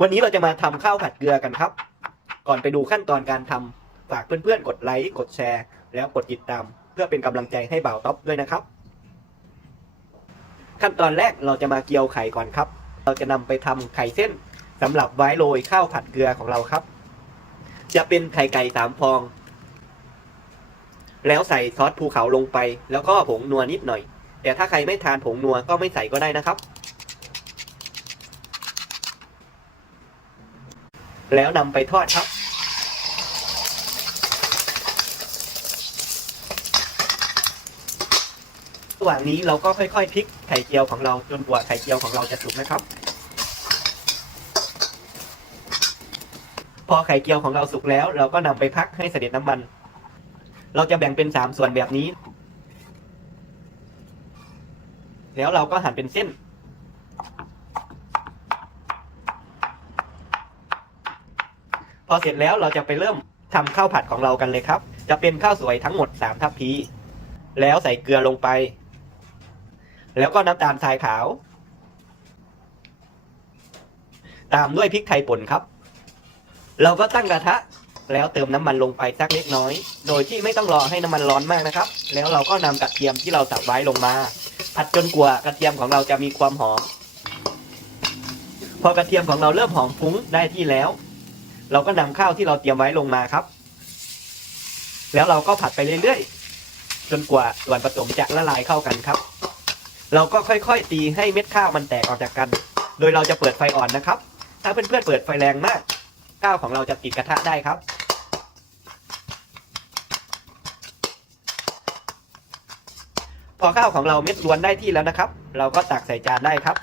วันนี้เราจะมาทำข้าวผัดเกลือกันครับ ก่อนไปดูขั้นตอนการทำฝากเพื่อนๆ กดไลค์ กดแชร์ แล้วกดติดตาม เพื่อเป็นกำลังใจให้บ่าวท็อปด้วยนะครับ ขั้นตอนแรกเราจะมาเกียวไข่ก่อนครับ เราจะนำไปทำไข่เส้นสำหรับไว้โรยข้าวผัดเกลือของเราครับ จะเป็นไข่ไก่สามฟอง แล้วใส่ซอสภูเขาลงไป แล้วก็ผงนัวนิดหน่อย แต่ถ้าใครไม่ทานผงนัวก็ไม่ใส่ก็ได้นะครับ แล้วนำไปทอดครับ ระหว่างนี้เราก็ค่อยๆพลิกไข่เจียวของเราจนกว่าไข่เจียวของเราจะสุกนะครับ พอไข่เจียวของเราสุกแล้ว เราก็นำไปพักให้เสด็จน้ำมัน เราจะแบ่งเป็นสามส่วนแบบนี้ แล้วเราก็หั่นเป็นเส้น อเสร็จแล้วเราจะไปเริ่มทำข้าวผัดของเรากันเลยครับ จะเป็นข้าวสวยทั้งหมด3ทัพพี แล้วใส่เกลือลงไป แล้วก็น้ำตาลทรายขาว ตามด้วยพริกไทยป่นครับ เราก็ตั้งกระทะ แล้วเติมน้ำมันลงไปสักเล็กน้อย โดยที่ไม่ต้องรอให้น้ำมันร้อนมากนะครับ แล้วเราก็นำกระเทียมที่เราสับไว้ลงมา ผัดจนกว่ากระเทียมของเราจะมีความหอมพอกระเทียมของเราเริ่มหอมฟุ้งได้ที่แล้ว เราก็นำข้าวที่เราเตรียมไว้ลงมาครับ แล้วเราก็ผัดไปเรื่อยๆ จนกว่าส่วนผสมจะละลายเข้ากันครับ เราก็ค่อยๆตีให้เม็ดข้าวมันแตกออกจากกัน โดยเราจะเปิดไฟอ่อนนะครับ ถ้าเพื่อนๆเปิดไฟแรงมาก ข้าวของเราจะติดกระทะได้ครับพอข้าวของเราเม็ดล้วนได้ที่แล้วนะครับ เราก็ตักใส่จานได้ครับ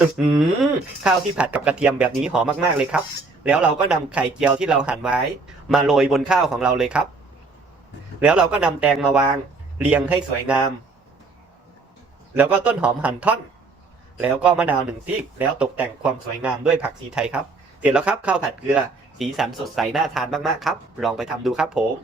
อื้อหือข้าวที่ผัดกับกระเทียมแบบนี้หอมมาก ๆ เลยครับ แล้วเราก็นำไข่เจียวที่เราหั่นไว้ มาโรยบนข้าวของเราเลยครับ แล้วเราก็นำแตงมาวางเรียงให้สวยงาม แล้วก็ต้นหอมหั่นท่อน แล้วก็มะนาวหนึ่งซีก แล้วตกแต่งความสวยงามด้วยผักชีไทยครับ เสร็จแล้วครับข้าวผัดเกลือ สีสันสดใสน่าทานมากๆครับ ลองไปทำดูครับผม